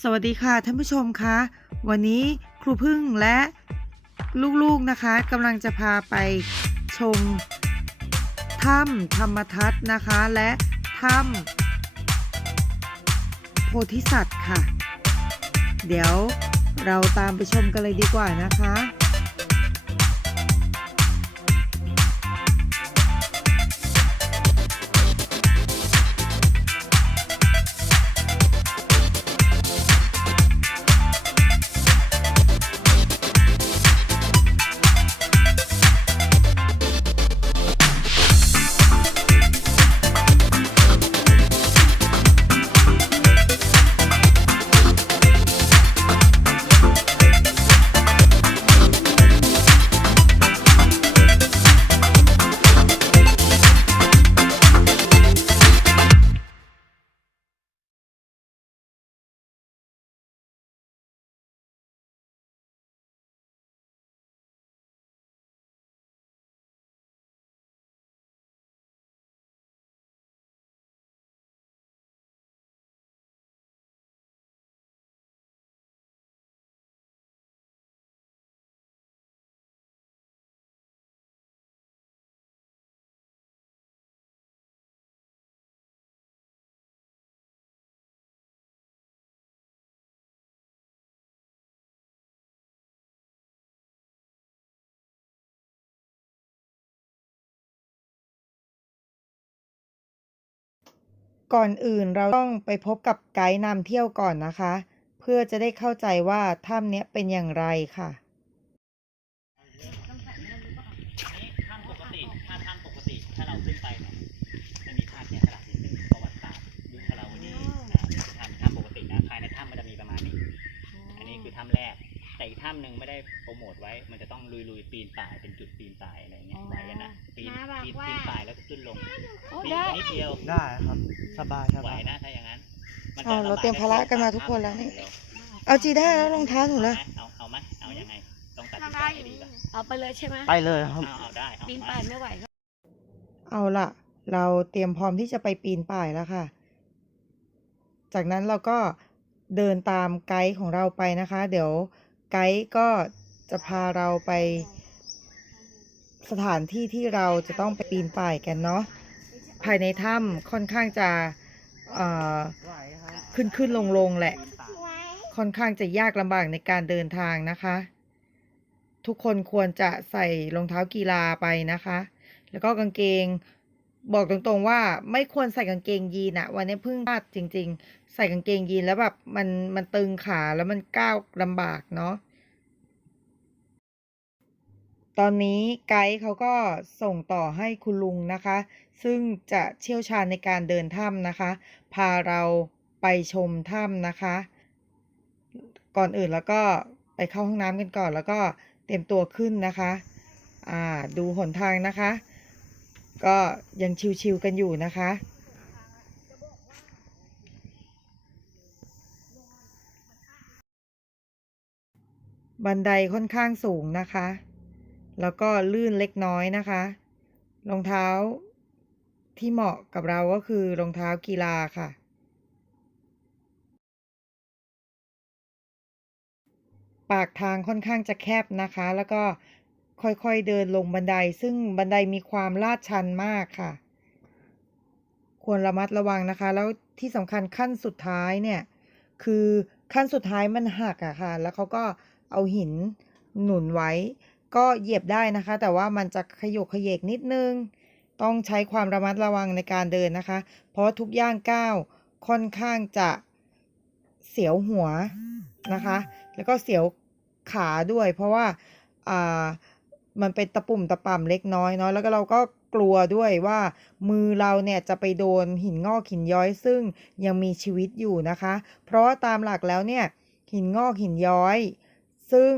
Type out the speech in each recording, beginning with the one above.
สวัสดีค่ะท่านผู้ชมคะวันนี้ครูพึ่งและลูกๆนะคะกำลังจะพาไปชมถ้ำธรรมทัศน์นะคะ และถ้ำโพธิสัตว์ค่ะ เดี๋ยวเราตามไปชมกันเลยดีกว่านะคะ ก่อนอื่นเราต้องไปพบกับไกด์นำเที่ยวก่อนนะคะ เพื่อจะได้เข้าใจว่าถ้ำนี้เป็นอย่างไรค่ะถ้ำปกติถ้าถ้ำปกติถ้าเราขึ้นไปเนี่ยจะมีภาพเนี่ยสลักหินเป็นประวัติศาสตร์ยุคเราวดีนะถ้ำถ้ำปกตินะภายในถ้ำมันจะมีประมาณนี้ อันนี้คือถ้ำแรก แต่อีกถ้ำหนึ่งไม่ได้โปรโมทไว้ มันจะต้องลุยลุยๆปีนป่ายเป็นจุดปีนป่ายอะไรเงี้ยอ๋อไหวกันนะปีนน้าบอกปีนว่า ปีนป่ายแล้วก็ขึ้นลงโอ้ปีนได้นิดเดียวได้ครับ สบายสไหวบายนะถ้าอย่างนั้นมันอ้าวจะเราเตรียมภาระกันมาทุกคนแล้วนี่เร็วเอาจีได้แล้วรองเท้าหนูละ เอาเอาไหมเอายังไงต้องตัดสินใจให้ดีก่อนเอาไปเลยใช่ไหมไปเลยครับ เอาเอาได้เอาปีนมาป่ายไม่ไหวก็เอาล่ะ เราเตรียมพร้อมที่จะไปปีนป่ายแล้วค่ะ จากนั้นเราก็เดินตามไกด์ของเราไปนะคะ เดี๋ยว ไกด์ก็จะพาเราไป สถานที่ที่เราจะต้องไปปีนป่ายกันเนาะภายในถ้ำค่อนข้างจะขึ้นขึ้นลงลงแหละ ค่อนข้างจะยากลำบากในการเดินทางนะคะ ทุกคนควรจะใส่รองเท้ากีฬาไปนะคะ แล้วก็กางเกงบอกตรงๆว่าไม่ควรใส่กางเกงยีนอะวันนี้เพิ่งพลาดจริง ๆ ใส่กางเกงยีนแล้วแบบมันมันตึงขาแล้วมันก้าวลำบากเนาะตอนนี้ไกด์เขาก็ส่งต่อให้คุณลุงนะคะ ซึ่งจะเชี่ยวชาญในการเดินถ้ำนะคะ พาเราไปชมถ้ำนะคะ ก่อนอื่นแล้วก็ไปเข้าห้องน้ำกันก่อน แล้วก็เตรียมตัวขึ้นนะคะ อ่าดูหนทางนะคะ ก็ยังชิวๆกันอยู่นะคะ บันไดค่อนข้างสูงนะคะ แล้วก็ลื่นเล็กน้อยนะคะ รองเท้าที่เหมาะกับเราก็คือรองเท้ากีฬาค่ะ ปากทางค่อนข้างจะแคบนะคะ แล้วก็ค่อยๆเดินลงบันได ซึ่งบันไดมีความลาดชันมากค่ะ ควรระมัดระวังนะคะ แล้วที่สำคัญขั้นสุดท้ายเนี่ย คือขั้นสุดท้ายมันหักอะค่ะ แล้วเขาก็ เอาหินหนุนไว้ ก็เหยียบได้นะคะ แต่ว่ามันจะขยกขยเยกนิดนึง ต้องใช้ความระมัดระวังในการเดินนะคะ เพราะทุกย่างก้าวค่อนข้างจะเสียวหัวนะคะ แล้วก็เสียวขาด้วย เพราะว่าอ่ามันเป็นตะปุ่มตะป่ำเล็กน้อยเนาะแล้วก็เราก็กลัวด้วยว่ามือเราเนี่ยจะไปโดนหินงอกหินย้อยซึ่งยังมีชีวิตอยู่นะคะ เพราะว่าตามหลักแล้วเนี่ยหินงอกหินย้อย ซึ่ง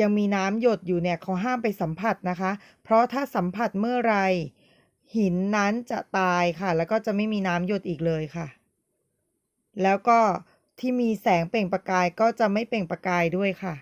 ยังมีน้ำหยดอยู่เนี่ยเขาห้ามไปสัมผัสนะคะ เพราะถ้าสัมผัสเมื่อไรหินนั้นจะตายค่ะ แล้วก็จะไม่มีน้ำหยดอีกเลยค่ะ แล้วก็ที่มีแสงเปล่งประกายก็จะไม่เปล่งประกายด้วยค่ะ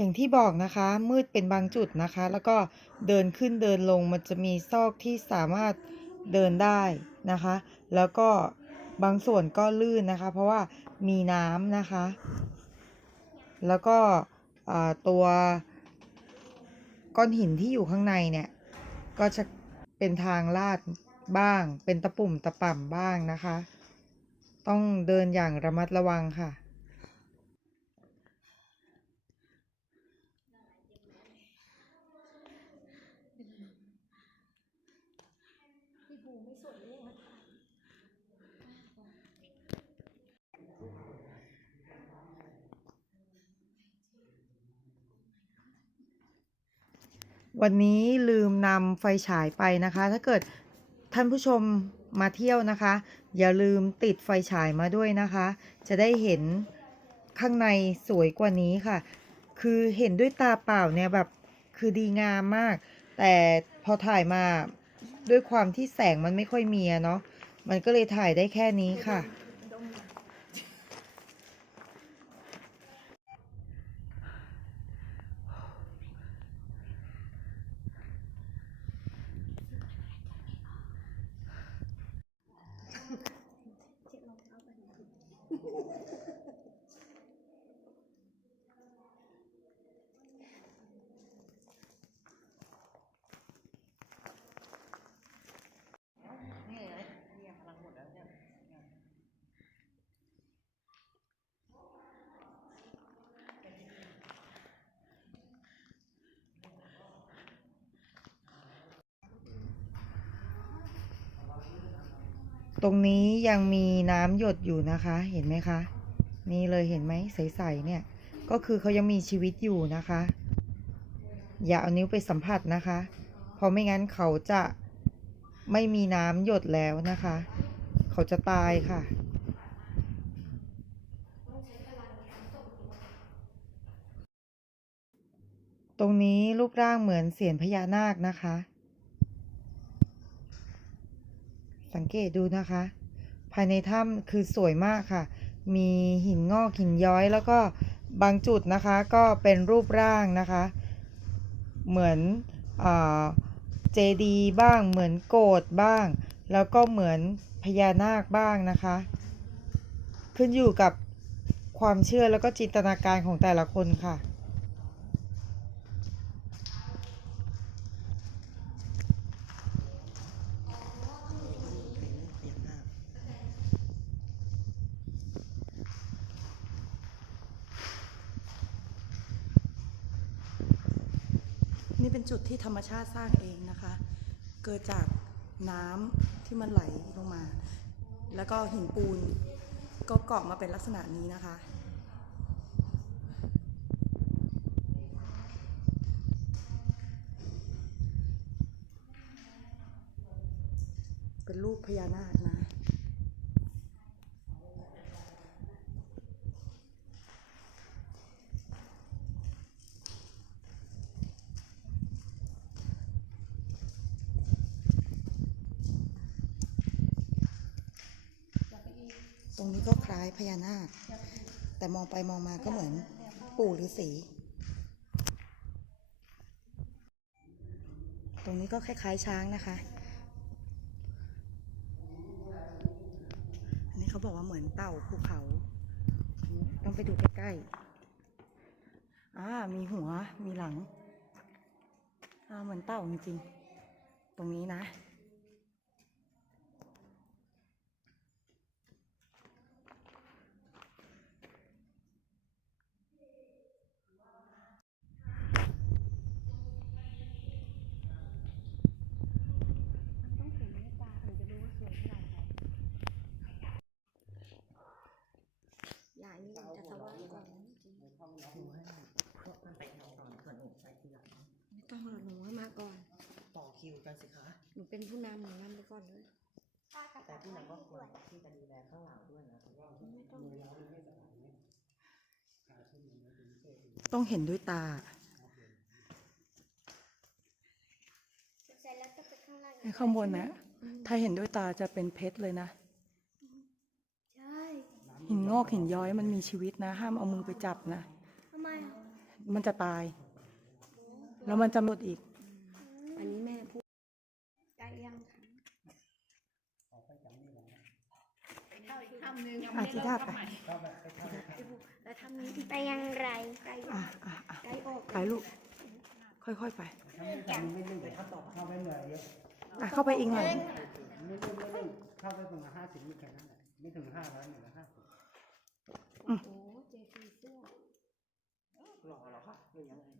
อย่างที่บอกนะคะ มืดเป็นบางจุดนะคะ แล้วก็เดินขึ้นเดินลงมันจะมีซอกที่สามารถเดินได้นะคะ แล้วก็บางส่วนก็ลื่นนะคะ เพราะว่ามีน้ำนะคะ แล้วก็ตัวก้อนหินที่อยู่ข้างในเนี่ย ก็จะเป็นทางลาดบ้าง เป็นตะปุ่มตะป่ำบ้างนะคะ ต้องเดินอย่างระมัดระวังค่ะ วันนี้ลืมนำไฟฉายไปนะคะ ถ้าเกิดท่านผู้ชมมาเที่ยวนะคะ อย่าลืมติดไฟฉายมาด้วยนะคะ จะได้เห็นข้างในสวยกว่านี้ค่ะ คือเห็นด้วยตาเปล่าเนี่ยแบบคือดีงามมาก แต่พอถ่ายมาด้วยความที่แสงมันไม่ค่อยมีเนาะมันก็เลยถ่ายได้แค่นี้ค่ะ ตรงนี้ยังมีน้ำหยดอยู่นะคะ เห็นไหมคะ นี่เลยเห็นไหมใสๆเนี่ย ก็คือเขายังมีชีวิตอยู่นะคะ อย่าเอานิ้วไปสัมผัสนะคะ เพราะไม่งั้นเขาจะไม่มีน้ำหยดแล้วนะคะ เขาจะตายค่ะ ตรงนี้รูปร่างเหมือนเสียนพญานาคนะคะ สังเกตดูนะคะ ภายในถ้ำคือสวยมากค่ะ มีหินงอกหินย้อยแล้วก็บางจุดนะคะก็เป็นรูปร่างนะคะ เหมือนเจดีบ้าง เหมือนโกดบ้าง แล้วก็เหมือนพญานาคบ้างนะคะ ขึ้นอยู่กับความเชื่อแล้วก็จินตนาการของแต่ละคนค่ะ นี่เป็นจุดที่ธรรมชาติสร้างเองนะคะ เกิดจากน้ำที่มันไหลลงมา แล้วก็หินปูนก็เกาะมาเป็นลักษณะนี้นะคะเป็นรูปพญานาคนะ ตรงนี้ก็คล้าย พญานาค แต่มองไปมองมาก็เหมือนปู่ฤาษีตรงนี้ก็คล้าย ๆ ช้างนะคะ อันนี้เขาบอกว่าเหมือนเต่าภูเขา ต้องไปดูใกล้ๆอ่ามีหัว มีหลังอ่าเหมือนเต่าจริงๆ ตรงนี้นะ ยายนี่จะสว่างกว่านั้นจริงไม่ต้องหรอก หนูให้มาก่อน ต่อคิวกันสิคะ หนูเป็นผู้นำหนูนำไปก่อนเลย แต่ผู้นำก็ควรที่จะดูแลข้างหลังด้วยนะต้องเห็นด้วยตา เสร็จแล้วก็ไปข้างล่างไอ้ข้างบนนะ ถ้าเห็นด้วยตาจะเป็นเพชรเลยนะ ใช่หินงอกหินย้อยมันมีชีวิตนะ ห้ามเอามือไปจับนะ ทำไมอะมันจะตาย แล้วมันจะหมดอีก อันนี้แม่พูดไกลยังคะอาจิดาไปแล้วทำนี้ไปยังไรไกลอะอะอะไกลออกไปลูก ค่อยๆไป ถ้าไม่ลึกแต่ถ้าตกเข้าไปเหนื่อยเยอะอะเข้าไปอีกหน่อยไม่ลึกไม่ลึกเข้าไปประมาณห้าสิบนี่แค่นั้นแหละไม่ถึงห้าร้อยหนึ่งห้าสิบโอ้เจฟีเสื้อหล่อเหรอคะหรือยังไง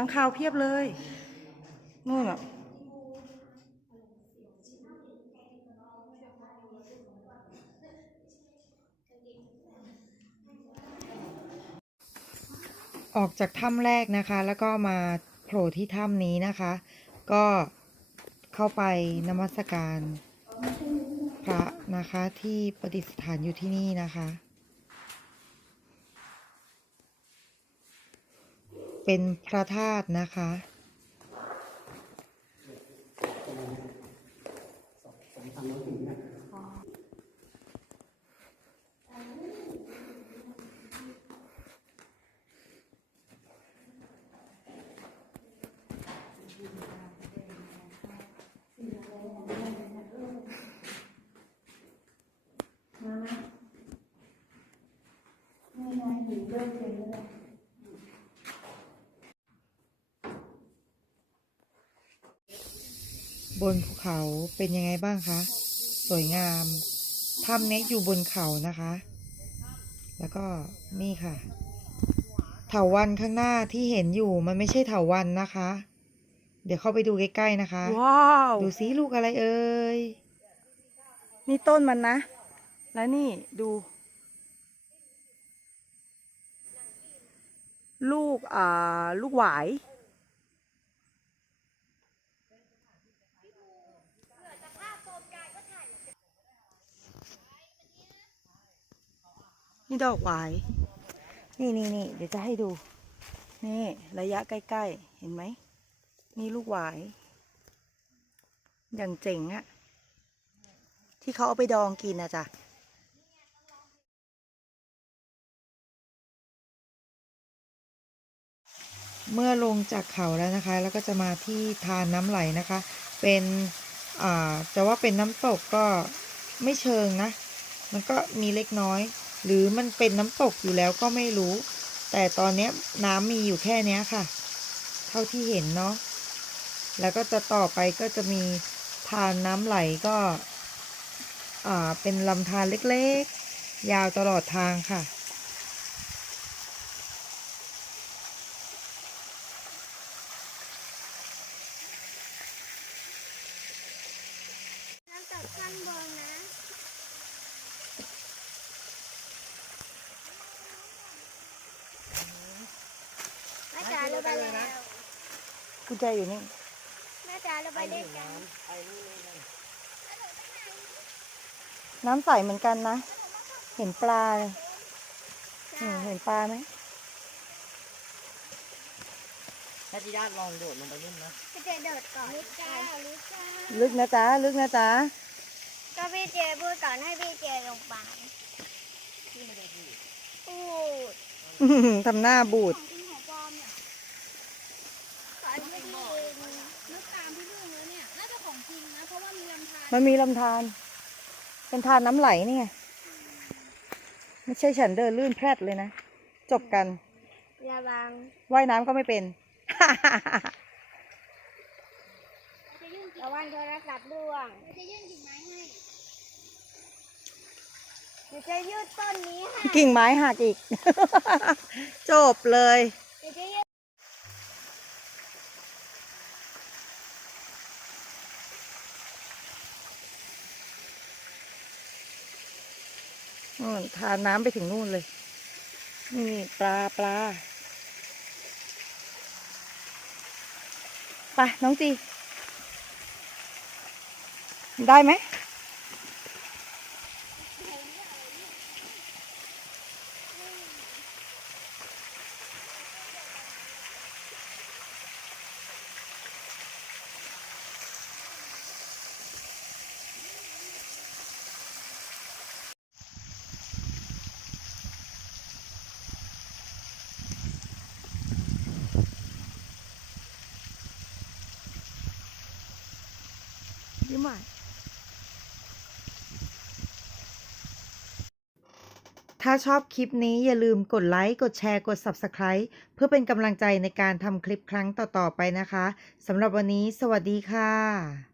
ค้างคาวเพียบเลยนู่นอะออกจากถ้ำแรกนะคะ แล้วก็มาโผล่ที่ถ้ำนี้นะคะ ก็เข้าไปนมัสการพระนะคะที่ประดิษฐานอยู่ที่นี่นะคะ เป็นพระธาตุนะคะ บนภูเขาเป็นยังไงบ้างคะ สวยงามถ้ำเนี้ยอยู่บนเขานะคะ แล้วก็นี่ค่ะ เถาวันข้างหน้าที่เห็นอยู่มันไม่ใช่เถาวันนะคะ เดี๋ยวเข้าไปดูใกล้ๆนะคะว้าวดูซิลูกอะไรเอ่ยนี่ต้นมันนะ แล้วนี่ดู ลูกอ่าลูกหวาย นี่ดอกหวาย นี่นี่นี่เดี๋ยวจะให้ดู นี่ระยะใกล้ๆ เห็นไหม นี่ลูกหวาย อย่างเจ๋งอะที่เขาเอาไปดองกินนะจ๊ะเมื่อลงจากเขาแล้วนะคะ แล้วก็จะมาที่ทานน้ำไหลนะคะ เป็นอ่าจะว่าเป็นน้ำตกก็ไม่เชิงนะ มันก็มีเล็กน้อย หรือมันเป็นน้ำตกอยู่แล้วก็ไม่รู้ แต่ตอนนี้น้ำมีอยู่แค่เนี้ยค่ะ เท่าที่เห็นเนาะแล้วก็จะต่อไปก็จะมีทานน้ำไหลก็ อ่าเป็นลำธารเล็กๆ ยาวตลอดทางค่ะ น้ำตกข้างบนนะแม่จ๋าเราไปแล้ว กุญแจอยู่นี่แม่จ๋าเราไปด้วยกันน้ำใสเหมือนกันนะ เห็นปลาเลยนี่เห็นปลาไหมถ้าจีด้าลองโดดลงไปเล่นนะพี่เจโดดก่อนลิจ้าลิจ้าลึกนะจ๊ะลึกนะจ๊ะก็พี่เจพูดก่อนให้พี่เจลงไปพูดอื้อหือทำหน้าบูด มีลำธารมันมีลำธารเป็นทานน้ำไหลนี่ไง ไม่ใช่ฉันเดินลื่นแพรดเลยนะ จบกันระวังว่ายน้ำก็ไม่เป็น ระวังโทรศัพท์ร่วงจะยื่นกิ่งไม้ให้เดี๋ยวจะยืดต้นนี้ให้กิ่งไม้หักอีก จบเลย เดี๋ยวจะยืด นู่นทานน้ำไปถึงนู่นเลย นี่ปลาปลาไปน้องจี ได้ไหม ถ้าชอบคลิปนี้อย่าลืมกดไลค์ กดแชร์ กด Subscribe เพื่อเป็นกำลังใจในการทำคลิปครั้งต่อ ๆ ไปนะคะสำหรับวันนี้ สวัสดีค่ะ